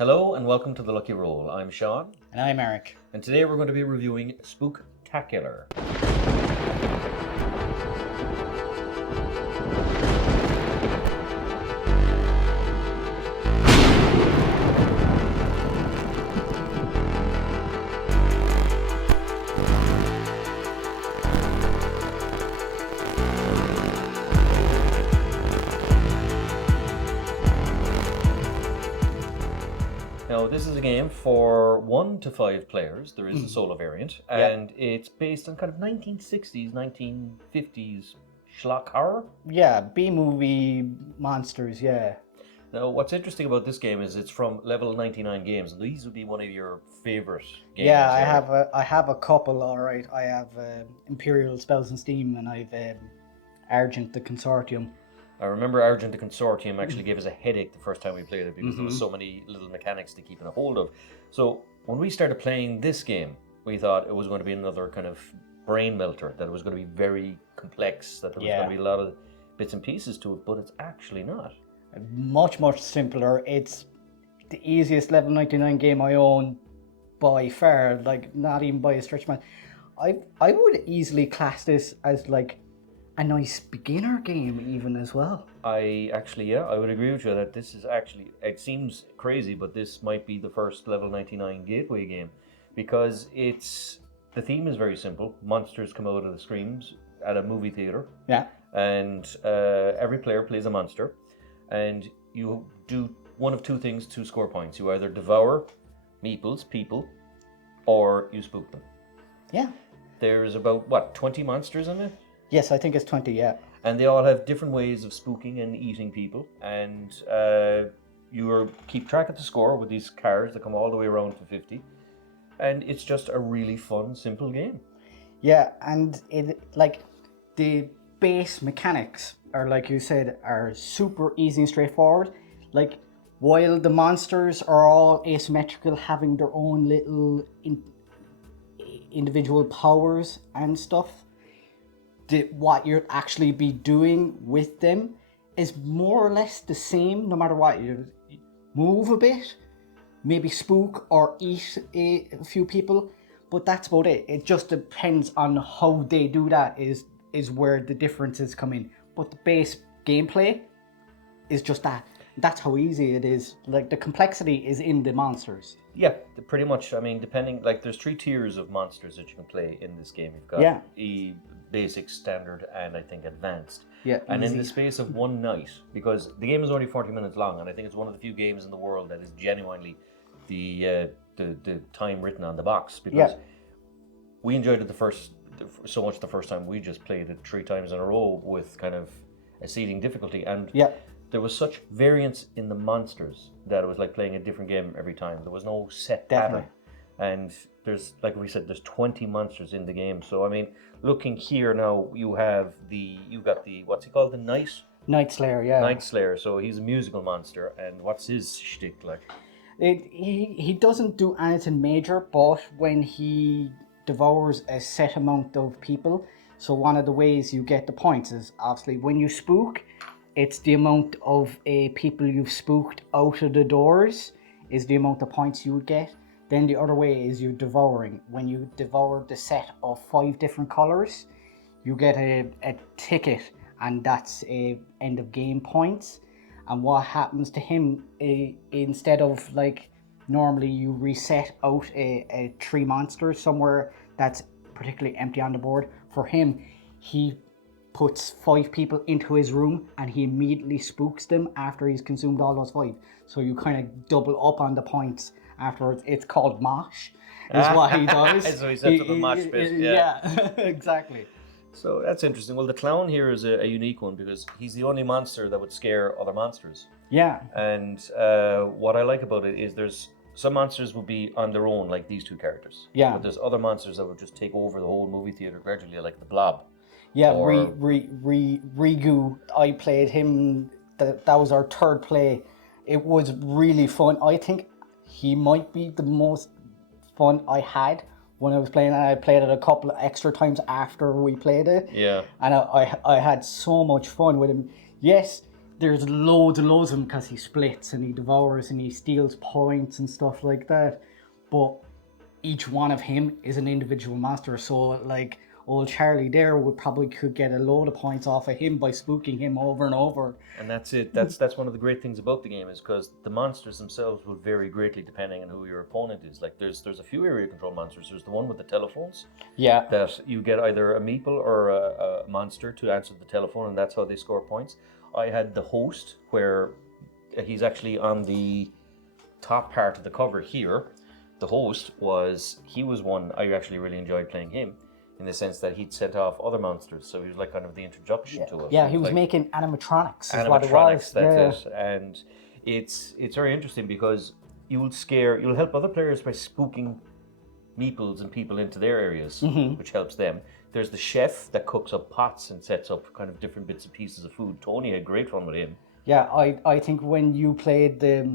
Hello and welcome to The Lucky Roll. I'm Sean. And I'm Eric. And today we're going to be reviewing Spooktacular. Now, this is a game for 1 to 5 players. There is a solo variant, and it's based on kind of 1960s, 1950s schlock horror. Yeah, B-movie monsters, yeah. Now, what's interesting about this game is it's from Level 99 Games, and these would be one of your favorite games. Yeah, I have a couple, all right. I have Imperial Spells and Steam, and I've Argent the Consortium. I remember Argent the Consortium actually gave us a headache the first time we played it because there was so many little mechanics to keep in a hold of. So when we started playing this game, we thought it was going to be another kind of brain melter, that it was going to be very complex, that there was going to be a lot of bits and pieces to it, but it's actually not. Much, much simpler. It's the easiest Level 99 game I own by far, like not even by a stretch, man. I would easily class this as like a nice beginner game even as well. I would agree with you that this is actually, it seems crazy, but this might be the first Level 99 gateway game because the theme is very simple. Monsters come out of the screens at a movie theater. Yeah. And every player plays a monster, and you do one of two things to score points. You either devour meeples, people, or you spook them. Yeah. There's about, 20 monsters in it? Yes, I think it's 20, yeah. And they all have different ways of spooking and eating people. And you keep track of the score with these cards that come all the way around to 50. And it's just a really fun, simple game. Yeah, and the base mechanics are, like you said, are super easy and straightforward. Like, while the monsters are all asymmetrical, having their own little individual powers and stuff, what you'll actually be doing with them is more or less the same no matter what. You move a bit, maybe spook or eat a few people, but that's about it. It just depends on how they do that is where the differences come in. But the base gameplay is just that. That's how easy it is. Like, the complexity is in the monsters. Yeah, pretty much. I mean, depending, like, there's 3 tiers of monsters that you can play in this game. You've got basic, standard, and I think advanced. Yeah, and easy. In the space of one night, because the game is only 40 minutes long, and I think it's one of the few games in the world that is genuinely the time written on the box, because we enjoyed it so much the first time. We just played it 3 times in a row with kind of a seating difficulty, and there was such variance in the monsters that it was like playing a different game every time. There was no set pattern. And there's, like we said, there's 20 monsters in the game. So, I mean, looking here now, you got the, what's he called, the Night Slayer, yeah. Night Slayer, so he's a musical monster, and what's his shtick like? He doesn't do anything major, but when he devours a set amount of people, so one of the ways you get the points is obviously when you spook, it's the amount of people you've spooked out of the doors is the amount of points you would get. Then the other way is you devouring. When you devour the set of 5 different colors, you get a ticket, and that's end of game points. And what happens to him, instead of like normally you reset out a 3 monsters somewhere that's particularly empty on the board, for him, he puts 5 people into his room and he immediately spooks them after he's consumed all those 5. So you kind of double up on the points afterwards. It's called mosh, is what he does. So he sets up a mosh pit. Yeah, exactly. So that's interesting. Well, the clown here is a unique one because he's the only monster that would scare other monsters. Yeah. And what I like about it is there's some monsters would be on their own, like these 2 characters. Yeah. But there's other monsters that would just take over the whole movie theater gradually, like the Blob. Yeah, Rigu, I played him, that was our 3rd play. It was really fun. I think he might be the most fun I had when I was playing, and I played it a couple of extra times after we played it. Yeah. And I had so much fun with him. Yes, there's loads and loads of them because he splits and he devours and he steals points and stuff like that. But each one of him is an individual monster. So like old Charlie there could get a load of points off of him by spooking him over and over. And that's it. That's one of the great things about the game is because the monsters themselves will vary greatly depending on who your opponent is. Like there's a few area control monsters. There's the one with the telephones. Yeah. That you get either a meeple or a monster to answer the telephone, and that's how they score points. I had the host where he's actually on the top part of the cover here. The host was one I actually really enjoyed playing him. In the sense that he'd set off other monsters, so he was like kind of the introduction to us. Yeah, he was like making animatronics. Is what it That's was. it. And it's very interesting because you'll help other players by spooking meeples and people into their areas, which helps them. There's the chef that cooks up pots and sets up kind of different bits and pieces of food. Tony had great fun with him. Yeah, I think when you played the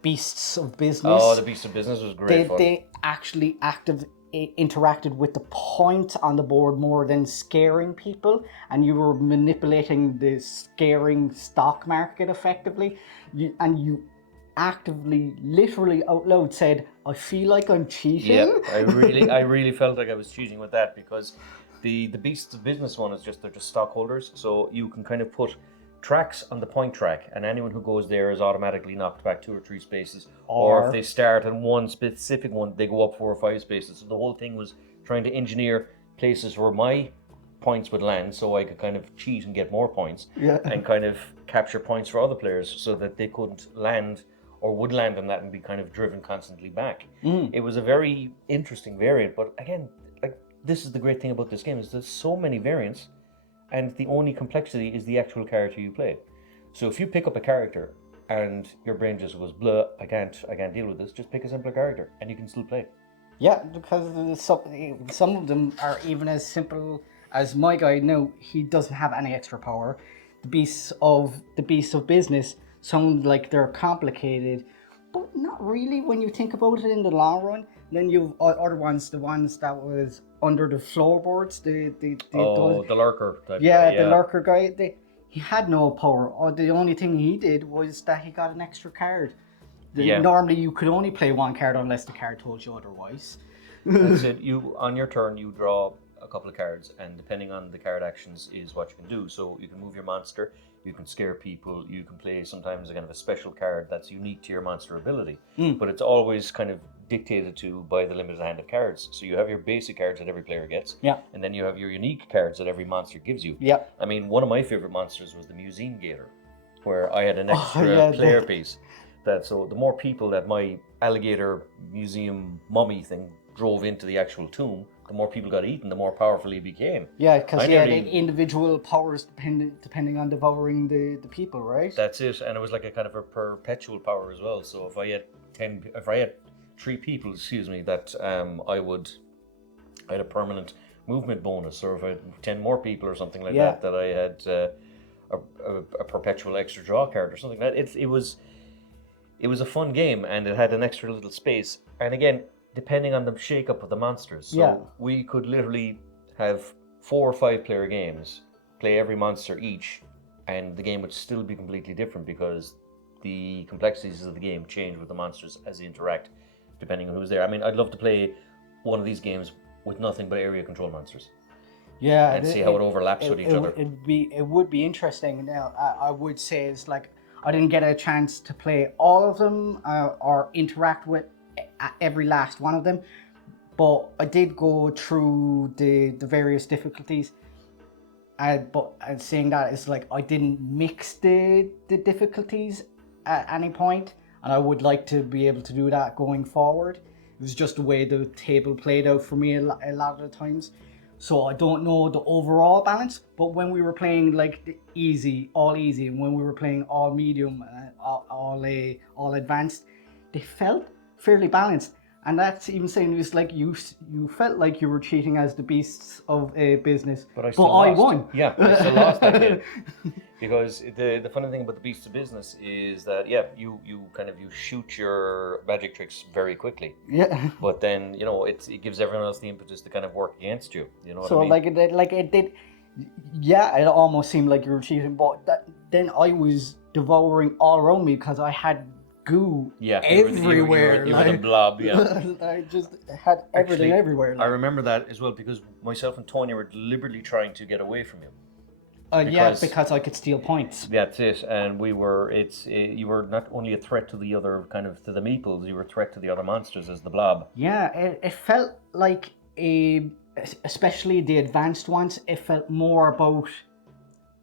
Beasts of Business. Oh, the Beasts of Business was great fun. They actually interacted with the point on the board more than scaring people, and you were manipulating the scaring stock market effectively. You actively, literally out loud said, "I feel like I'm cheating." Yeah, I really felt like I was cheating with that because the Beasts of Business one is they're just stockholders, so you can kind of put tracks on the point track, and anyone who goes there is automatically knocked back 2 or 3 spaces. Or if they start on one specific one, they go up 4 or 5 spaces. So the whole thing was trying to engineer places where my points would land, so I could kind of cheat and get more points, and kind of capture points for other players, so that they couldn't land or would land on that and be kind of driven constantly back. It was a very interesting variant, but again, like this is the great thing about this game is there's so many variants. And the only complexity is the actual character you play. So if you pick up a character and your brain just goes, blah, I can't deal with this, just pick a simpler character and you can still play. Yeah, because some of them are even as simple as my guy. No, he doesn't have any extra power. The beasts of business sound like they're complicated, but not really when you think about it in the long run. Then you've other ones, the ones that was under the floorboards, the lurker type guy, the lurker guy. He had no power. Or the only thing he did was that he got an extra card. Normally, you could only play one card unless the card told you otherwise. That's it. You on your turn, you draw a couple of cards, and depending on the card actions is what you can do. So you can move your monster, you can scare people, you can play sometimes a kind of a special card that's unique to your monster ability. But it's always kind of dictated to by the limited hand of cards. So you have your basic cards that every player gets, and then you have your unique cards that every monster gives you. I mean, one of my favorite monsters was the Museum Gator, where I had an extra player piece. So the more people that my alligator museum mummy thing drove into the actual tomb, the more people got eaten, the more powerful he became. Yeah, because he had individual powers depending on devouring the people, right? That's it, and it was like a kind of a perpetual power as well. So if I had 3 people, that I had a permanent movement bonus, or if I had 10 more people or something like that I had a perpetual extra draw card or something like that. It was a fun game, and it had an extra little space. And again, depending on the shake-up of the monsters. So we could literally have 4 or 5 player games, play every monster each, and the game would still be completely different because the complexities of the game change with the monsters as they interact, depending on who's there. I mean, I'd love to play one of these games with nothing but area control monsters. Yeah. And see how it overlaps with each other. It would be interesting. Now, I would say it's like, I didn't get a chance to play all of them or interact with every last one of them, but I did go through the various difficulties. But saying that, it's like I didn't mix the difficulties at any point, and I would like to be able to do that going forward. It was just the way the table played out for me a lot of the times. So I don't know the overall balance, but when we were playing like the all easy, and when we were playing all medium, all advanced, they felt fairly balanced. And that's even saying it was like you felt like you were cheating as the beasts of a business, but I won. Yeah, I still lost that game. Because the funny thing about the beasts of business is that you shoot your magic tricks very quickly. Yeah. But then it gives everyone else the impetus to kind of work against you. You know what I mean? So it almost seemed like you were cheating, but then I was devouring all around me because I had goo everywhere. You were the blob, I just had everything everywhere. I remember that as well because myself and Tony were deliberately trying to get away from you. Because I could steal points. That's it, and you were not only a threat to the other to the meeples, you were a threat to the other monsters as the blob. Yeah, it felt like especially the advanced ones. It felt more about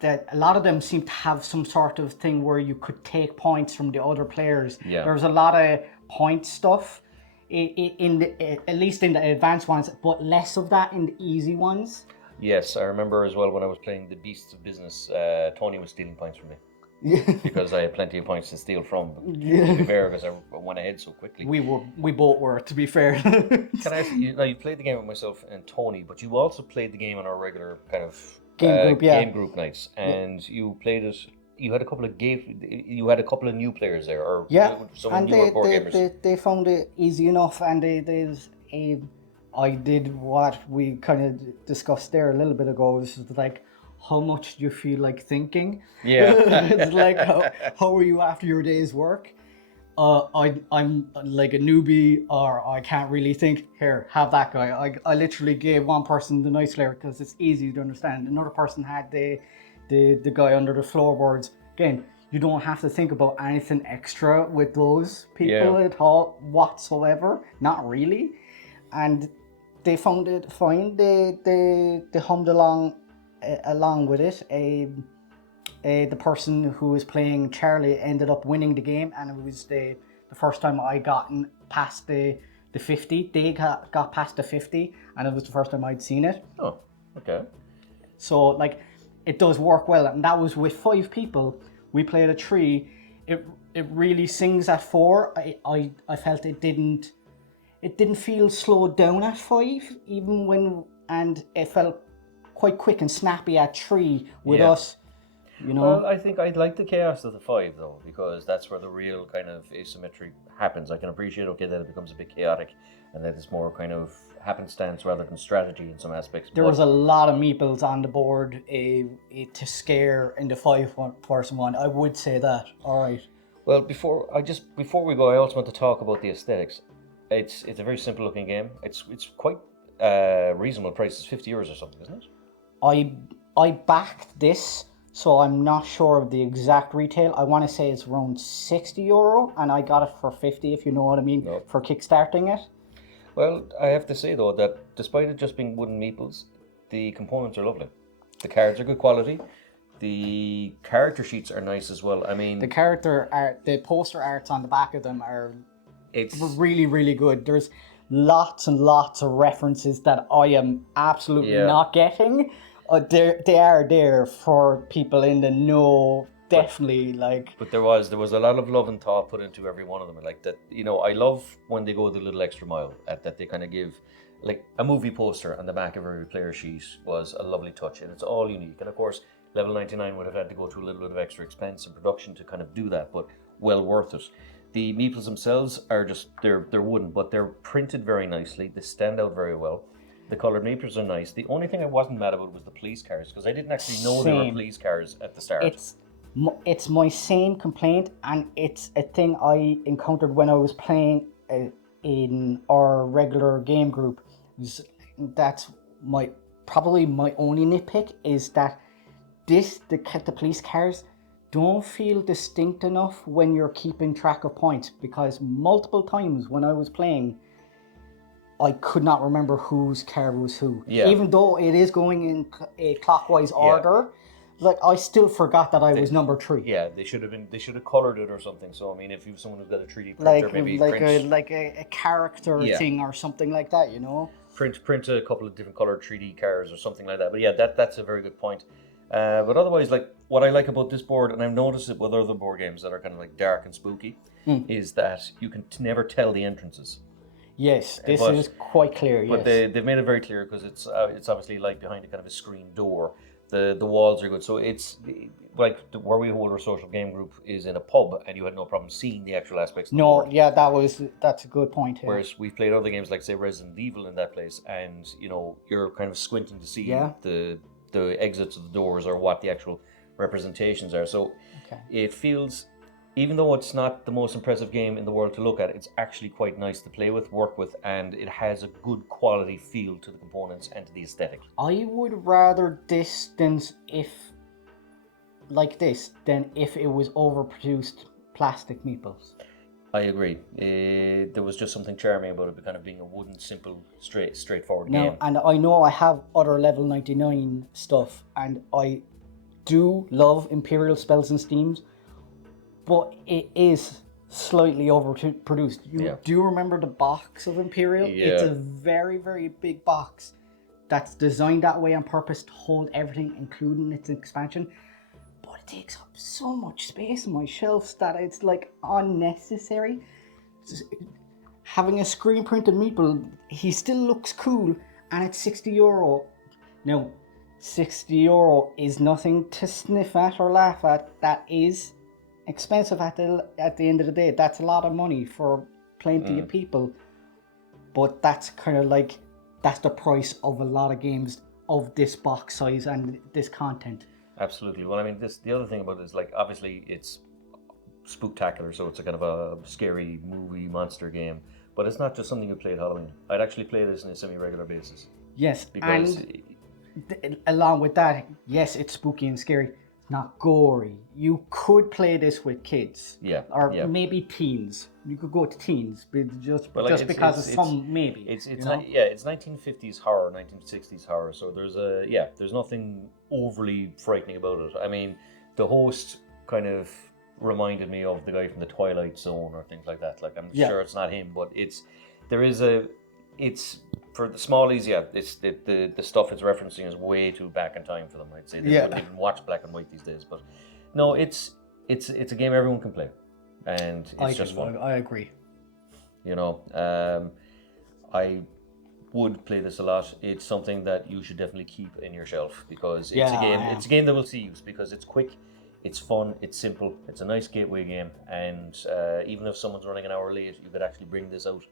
that. A lot of them seemed to have some sort of thing where you could take points from the other players. Yeah, there was a lot of point stuff at least in the advanced ones, but less of that in the easy ones. Yes, I remember as well when I was playing the Beasts of Business, Tony was stealing points from me. Because I had plenty of points to steal from. To be fair, because I went ahead so quickly. We both were, to be fair. Can I ask you? Now you played the game with myself and Tony, but you also played the game on our regular kind of game group nights, and you played it. You had a couple of new players there, or some newer board gamers. They found it easy enough, and I did what we kind of discussed there a little bit ago. This is like, how much do you feel like thinking? Yeah. It's like, how are you after your day's work? I'm like a newbie, or I can't really think. Here, have that guy. I literally gave one person the nice layer because it's easy to understand. Another person had the guy under the floorboards. Again, you don't have to think about anything extra with those people at all whatsoever. Not really. And they found it fine. They hummed along with it. The person who was playing Charlie ended up winning the game, and it was the first time I gotten past the 50. They got past the 50, and it was the first time I'd seen it. Oh, okay. So like, it does work well, and that was with 5 people. We played at 3. It really sings at 4. I felt it didn't feel slowed down at 5, even when, and it felt quite quick and snappy at 3 with us. You know? Well, I think I'd like the chaos of the 5 though, because that's where the real kind of asymmetry happens. I can appreciate that it becomes a bit chaotic, and that it's more kind of happenstance rather than strategy in some aspects. There was a lot of meeples on the board to scare in the 5-person one. I would say that. All right. Well, before we go, I also want to talk about the aesthetics. It's a very simple looking game. It's quite reasonable price. It's €50 or something, isn't it? I backed this, so I'm not sure of the exact retail. I want to say it's around €60, and I got it for 50, if you know what I mean, for kickstarting it. Well, I have to say though that despite it just being wooden meeples, the components are lovely. The cards are good quality. The character sheets are nice as well. I mean, the poster arts on the back of them are really, really good. There's lots and lots of references that I am absolutely not getting. They are there for people in the know. Definitely, but there was a lot of love and thought put into every one of them, like that. You know, I love when they go the little extra mile that they kind of give. Like a movie poster on the back of every player sheet was a lovely touch, and it's all unique. And of course, Level 99 would have had to go to a little bit of extra expense and production to kind of do that, but well worth it. The meeples themselves are just they're wooden, but they're printed very nicely. They stand out very well. The coloured meeples are nice. The only thing I wasn't mad about was the police cars, because I didn't actually know they were police cars at the start. It's my same complaint, and it's a thing I encountered when I was playing in our regular game group. That's probably my only nitpick, is that the police cars don't feel distinct enough when you're keeping track of points, because multiple times when I was playing, I could not remember whose car was who. Yeah. Even though it is going in a clockwise order, like I still forgot that I was number 3. Yeah, they should have colored it or something. So I mean, if you've someone who's got a 3D printer, maybe a character thing or something like that, you know. Print a couple of different colored 3D cars or something like that. But yeah, that's a very good point. But otherwise, like what I like about this board, and I've noticed it with other board games that are kind of like dark and spooky, is that you can never tell the entrances. Yes, this is quite clear. But they've made it very clear, because it's obviously like behind a kind of a screen door. The walls are good, so it's like where we hold our social game group is in a pub, and you had no problem seeing the actual aspects of the board. Yeah, that's a good point here. Whereas we've played other games like say Resident Evil in that place, and you know you're kind of squinting to see the exits of the doors or what the actual representations are. So Okay. it feels, even though it's not the most impressive game in the world to look at, it's actually quite nice to play with, work with, and it has a good quality feel to the components and to the aesthetic. I would rather distance like this than if it was overproduced plastic meeples. I agree. There was just something charming about it, kind of being a wooden, simple, straightforward Now, game. and I know I have other level 99 stuff, and I do love Imperial spells and steams, but it is slightly overproduced. Do you remember the box of Imperial? Yeah. It's a very, very big box that's designed that way on purpose to hold everything, including its expansion. But it takes up so much space on my shelves that it's like unnecessary. Having a screen printed meeple, he still looks cool, and it's €60. Now, €60 is nothing to sniff at or laugh at. That is expensive at the end of the day. That's a lot of money for plenty of people. But that's kind of like, that's the price of a lot of games of this box size and this content. Absolutely. Well, I mean, the other thing about it is, like, obviously it's Spooktacular, so it's a kind of a scary movie monster game. But it's not just something you play at Halloween. I'd actually play this on a semi-regular basis. Yes, Because and along with that, yes, it's spooky and scary. It's not gory. You could play this with kids. Yeah. Or yeah. maybe teens. You could go to teens, just But like, because of some maybe. It's you know? it's 1950s horror, 1960s horror. So there's nothing overly frightening about it. I mean, the host kind of reminded me of the guy from the Twilight Zone or things like that. Like, I'm sure it's not him, but it's for the smallies. Yeah, it's the stuff it's referencing is way too back in time for them. I'd say they wouldn't even watch black and white these days. But no, it's a game everyone can play, and it's just fun. I agree. You know, I would play this a lot. It's something that you should definitely keep in your shelf because it's a game that will see use because it's quick, it's fun, it's simple, it's a nice gateway game, and even if someone's running an hour late, you could actually bring this out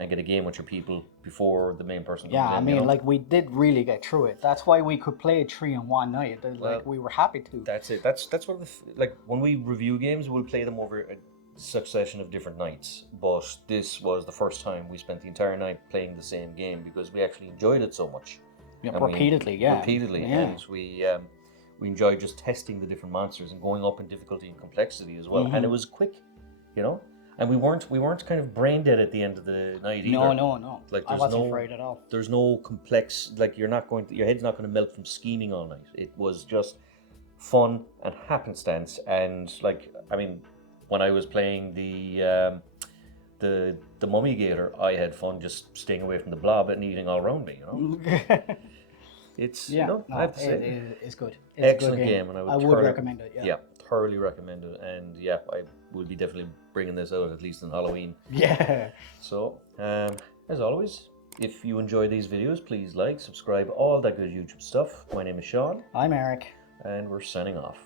and get a game with your people before the main person comes in. Yeah, I mean, you know? like, we did really get through it. That's why we could play 3 in one night. Like, we were happy to. That's it. That's one of the like when we review games, we'll play them over a succession of different nights. But this was the first time we spent the entire night playing the same game because we actually enjoyed it so much. Yeah, repeatedly, and we enjoyed just testing the different monsters and going up in difficulty and complexity as well. And it was quick, you know. And we weren't kind of brain dead at the end of the night either. No. Like, I wasn't afraid at all. There's no complex, like, your head's not going to melt from scheming all night. It was just fun and happenstance. And, like, I mean, when I was playing the Mummy Gator, I had fun just staying away from the blob and eating all around me, you know. It's, I have to say, it's good. It's excellent a good game, and I would recommend it. Yeah, thoroughly recommend it, and I will be definitely bringing this out at least on Halloween. Yeah. So, as always, if you enjoy these videos, please like, subscribe, all that good YouTube stuff. My name is Sean. I'm Eric. And we're signing off.